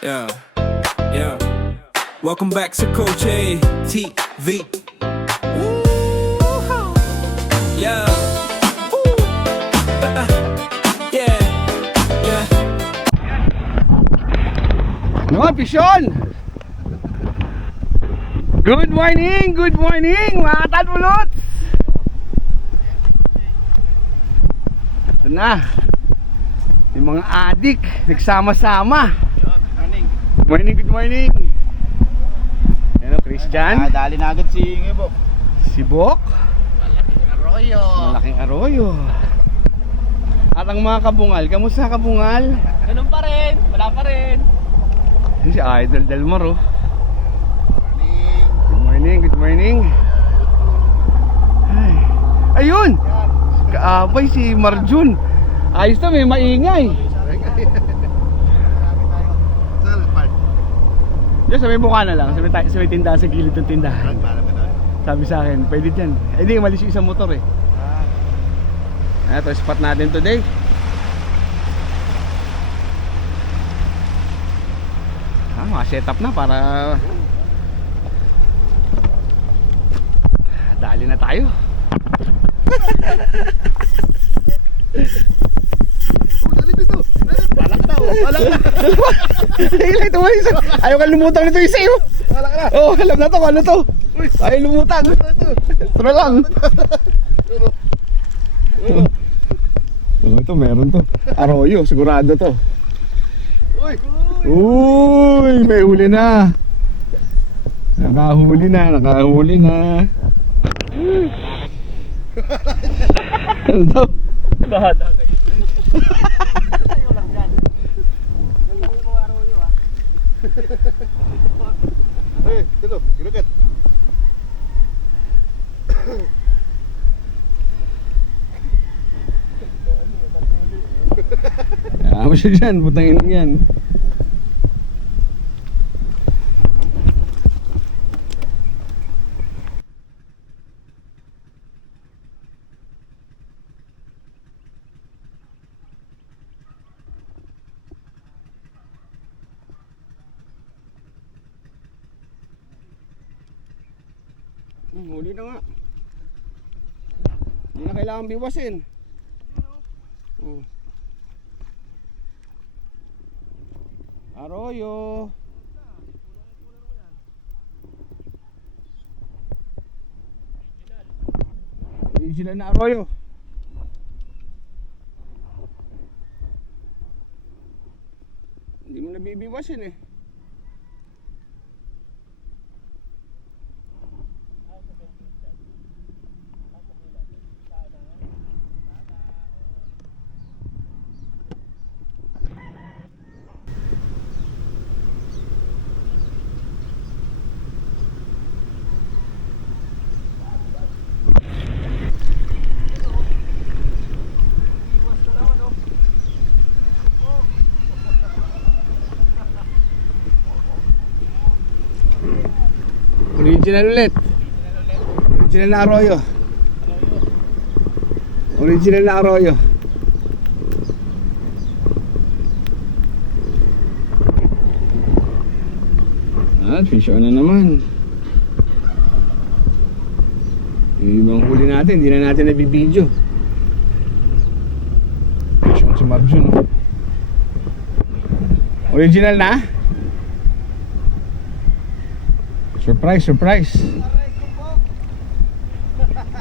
Yeah, yeah. Welcome back to Coach A TV. Woo-hoo. Yeah. Woo. Yeah, yeah. Mga pisyon! Good morning mga tanulot! Ito na, yung mga adik nagsama-sama. Good morning. Ano, Christian? Dali na agad si Ngibok. Si Bok? Malaking Arroyo. At ang mga kabungal, kamusta kabungal? Ganun pa rin, wala pa rin. Yun si Idol Delmar, oh. Good morning. Ay. Ayun! Kaabay si Marjun. Ayos na, may maingay. Diyan sa may mukha na lang, sa may tindahan, sa gilid ng tindahan. Sabi sa akin, pwede dyan. Eh di, malis yung isang motor eh. Ito, spot natin today. Mga setup na para dali na tayo. Dali dito. Wala ka na. Sige, ito mo isa. Ayaw ka lumutang nito isa yun. Wala ka na. Oo, alam na to, ano to. Ayaw lumutang. Ito na lang. Ito, meron to. Arroyo, sigurado to. Uy, may huli na. Nakahuli na. Ano to? Bahala kayo. Hey, dito, kinukat. Kaya mo siya dyan, putang inang yan. Huli na nga. Hindi na kailangan biwasin. Arroyo. Original na arroyo. Hindi mo na bibiwasin eh. Original ulit. Original na arroyo. Original na arroyo. Fish on na naman. Yung ibang huli natin, hindi na natin nabibidyo. Fish on si Marjun. Original na? Surprise.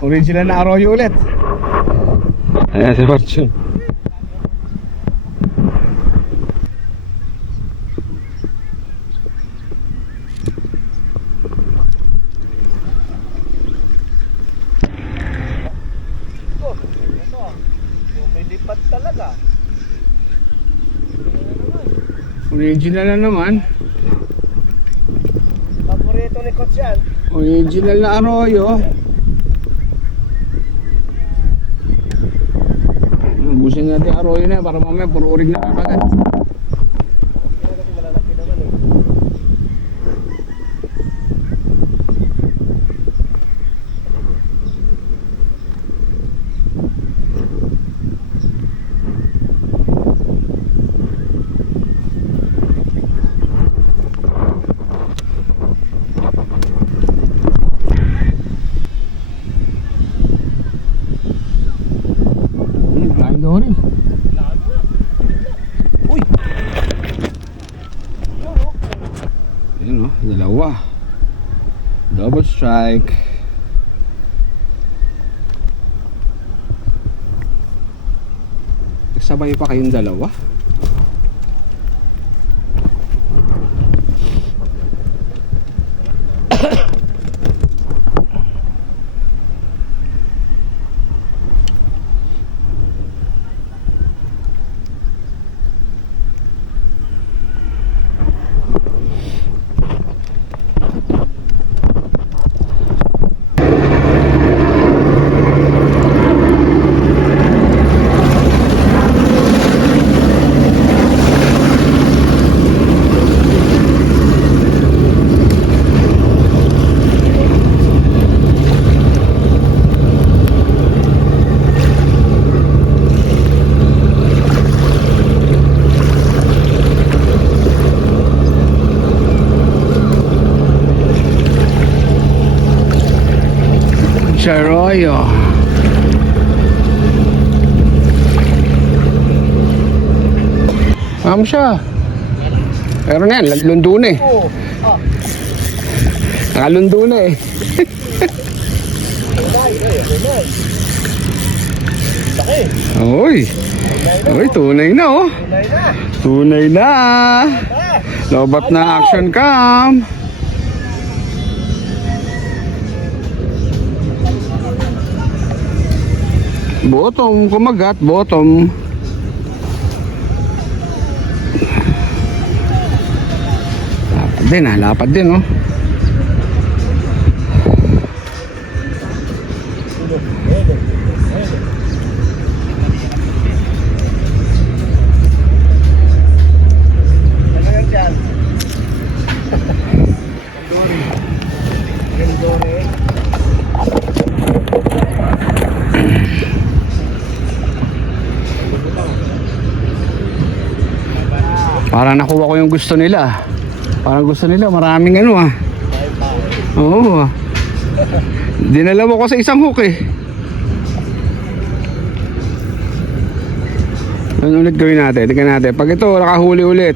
Original na arroyo ulit. Ayan si Marjun. Lumilipad talaga. Original na naman. Paborito ni Coach yan. Original na arroyo. Busin natin arroyo na para mamaya puro orig na kakagat. Kasi malalaki naman eh. Ayun o, dalawa. Double strike. Sabay pa kayong dalawa. Charoyo. Ma'am siya. Pero na yan, lundo na eh. Nakalundo na eh. Uy. Uy, tunay na oh. Tunay na. Lobat na action cam. Bottom, kumagat, bottom. Lapad din oh. Parang nakuha ko yung gusto nila. Parang gusto nila maraming ano ah. Oo. Dinala mo ko sa isang hook eh. Ano ulit gawin natin? Tingnan natin. Pag ito nakahuli ulit.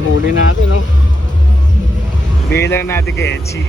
Huli natin, no? Bilang natin kay Etchi.